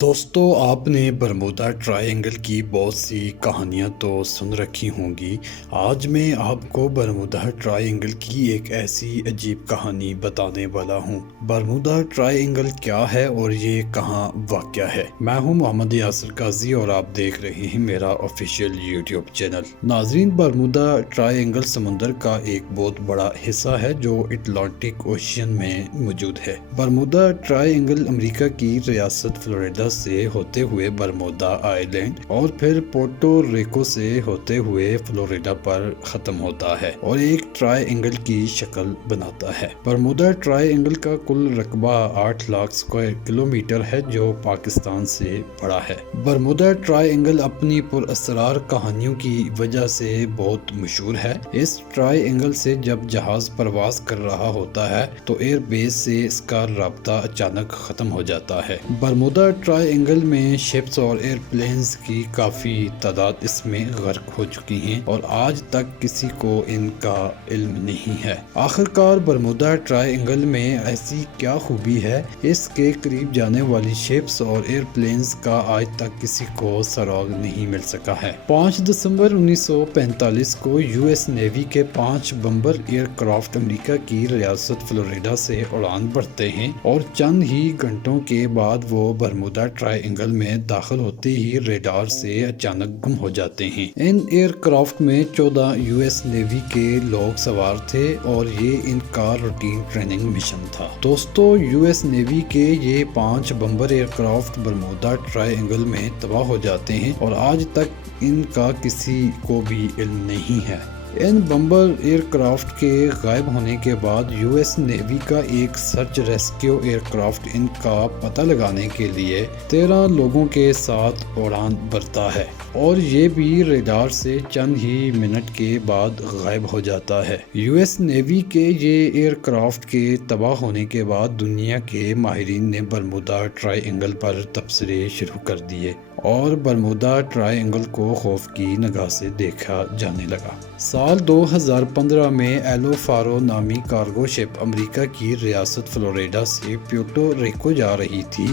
دوستو آپ نے برمودا ٹرائنگل کی بہت سی کہانیاں تو سن رکھی ہوں گی۔ آج میں آپ کو برمودا ٹرائنگل کی ایک ایسی عجیب کہانی بتانے والا ہوں۔ برمودا ٹرائنگل کیا ہے اور یہ کہاں واقع ہے؟ میں ہوں محمد یاسر قاضی اور آپ دیکھ رہے ہیں میرا آفیشیل یوٹیوب چینل۔ ناظرین، برمودا ٹرائنگل سمندر کا ایک بہت بڑا حصہ ہے جو اٹلانٹک اوشین میں موجود ہے۔ برمودا ٹرائنگل امریکہ کی ریاست فلوریڈا سے ہوتے ہوئے برمودا آئی لینڈ اور پھر پورٹو ریکو سے ہوتے ہوئے فلوریڈا پر ختم ہوتا ہے اور ایک ٹرائی اینگل کی شکل بناتا ہے۔ برمودا ٹرائی اینگل کا کل رقبہ 8 لاکھ اسکوائر کلومیٹر ہے جو پاکستان سے بڑا ہے۔ برمودا ٹرائی اینگل اپنی پر اسرار کہانیوں کی وجہ سے بہت مشہور ہے۔ اس ٹرائی اینگل سے جب جہاز پرواز کر رہا ہوتا ہے تو ایئر بیس سے اس کا رابطہ اچانک ختم ہو جاتا ہے۔ برمودا ٹرائی اینگل میں شپس اور ایئر پلینز کی کافی تعداد اس میں غرق ہو چکی ہیں اور آج تک کسی کو ان کا علم نہیں ہے۔ آخرکار برمودا ٹرائی اینگل میں ایسی کیا خوبی ہے اس کے قریب جانے والی شپس اور ایئر پلینز کا آج تک کسی کو سراغ نہیں مل سکا ہے۔ 5 دسمبر 1945 کو یو ایس نیوی کے 5 بمبر ایئر کرافٹ امریکہ کی ریاست فلوریڈا سے اڑان بھرتے ہیں اور چند ہی گھنٹوں کے بعد وہ برمودا ٹرائی اینگل میں داخل ہوتے ہی ریڈار سے اچانک گم ہو جاتے ہیں۔ ان ایئر کرافٹ میں 14 یو ایس نیوی کے لوگ سوار تھے اور یہ ان کا روٹین ٹریننگ مشن تھا۔ دوستو، یو ایس نیوی کے یہ 5 bomber aircraft Bermuda triangle میں تباہ ہو جاتے ہیں اور آج تک ان کا کسی کو بھی علم نہیں ہے۔ ان بمبر ایئر کرافٹ کے غائب ہونے کے بعد یو ایس نیوی کا ایک سرچ ریسکیو ایئر کرافٹ ان کا پتہ لگانے کے لیے 13 لوگوں کے ساتھ اڑان بھرتا ہے اور یہ بھی ریڈار سے چند ہی منٹ کے بعد غائب ہو جاتا ہے۔ یو ایس نیوی کے یہ ایئر کرافٹ کے تباہ ہونے کے بعد دنیا کے ماہرین نے برمودا ٹرائی اینگل پر تبصرے شروع کر دیے اور برمودا ٹرائی اینگل کو خوف کی نگاہ سے دیکھا جانے لگا۔ سال 2015 میں ایلو فارو نامی کارگو شپ امریکہ کی ریاست فلوریڈا سے پیورٹو ریکو جا رہی تھی۔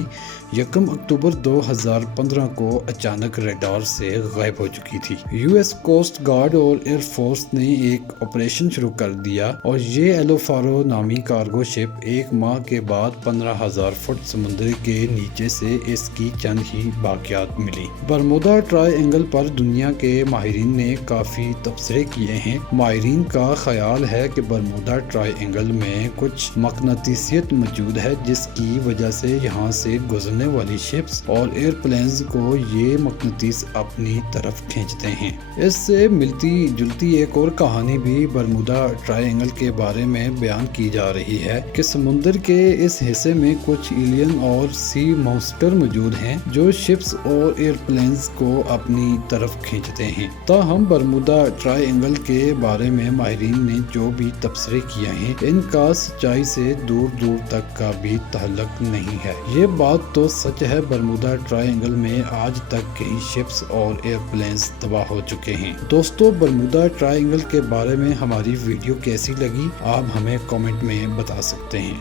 1 اکتوبر 2015 کو اچانک ریڈار سے غائب ہو چکی تھی۔ یو ایس کوسٹ گارڈ اور ایئر فورس نے ایک آپریشن شروع کر دیا اور یہ ایلو فارو نامی کارگو شپ 1 ماہ کے بعد 15,000 فٹ سمندر کے نیچے سے اس کی چند ہی باقیات ملی۔ برمودا ٹرائی اینگل پر دنیا کے ماہرین نے کافی تبصرے کیے ہیں۔ ماہرین کا خیال ہے کہ برمودا ٹرائی اینگل میں کچھ مقناطیسیت موجود ہے جس کی وجہ سے یہاں سے گزرنے والی شپس اور ایئر پلینز کو یہ مقناطیس اپنی طرف کھینچتے ہیں۔ اس سے ملتی جلتی ایک اور کہانی بھی برمودا ٹرائی اینگل کے بارے میں بیان کی جا رہی ہے کہ سمندر کے اس حصے میں کچھ ایلین اور سی مانسٹر موجود ہیں جو شپس اور ایئر پلینز کو اپنی طرف کھینچتے ہیں۔ تاہم برمودا ٹرائی اینگل کے بارے میں ماہرین نے جو بھی تبصرے کیے ہیں ان کا سچائی سے دور دور تک کا بھی تعلق نہیں ہے۔ یہ بات تو سچ ہے، برمودا ٹرائی اینگل میں آج تک کئی شپس اور ایئر پلینز تباہ ہو چکے ہیں۔ دوستو، برمودا ٹرائی اینگل کے بارے میں ہماری ویڈیو کیسی لگی آپ ہمیں کامنٹ میں بتا سکتے ہیں۔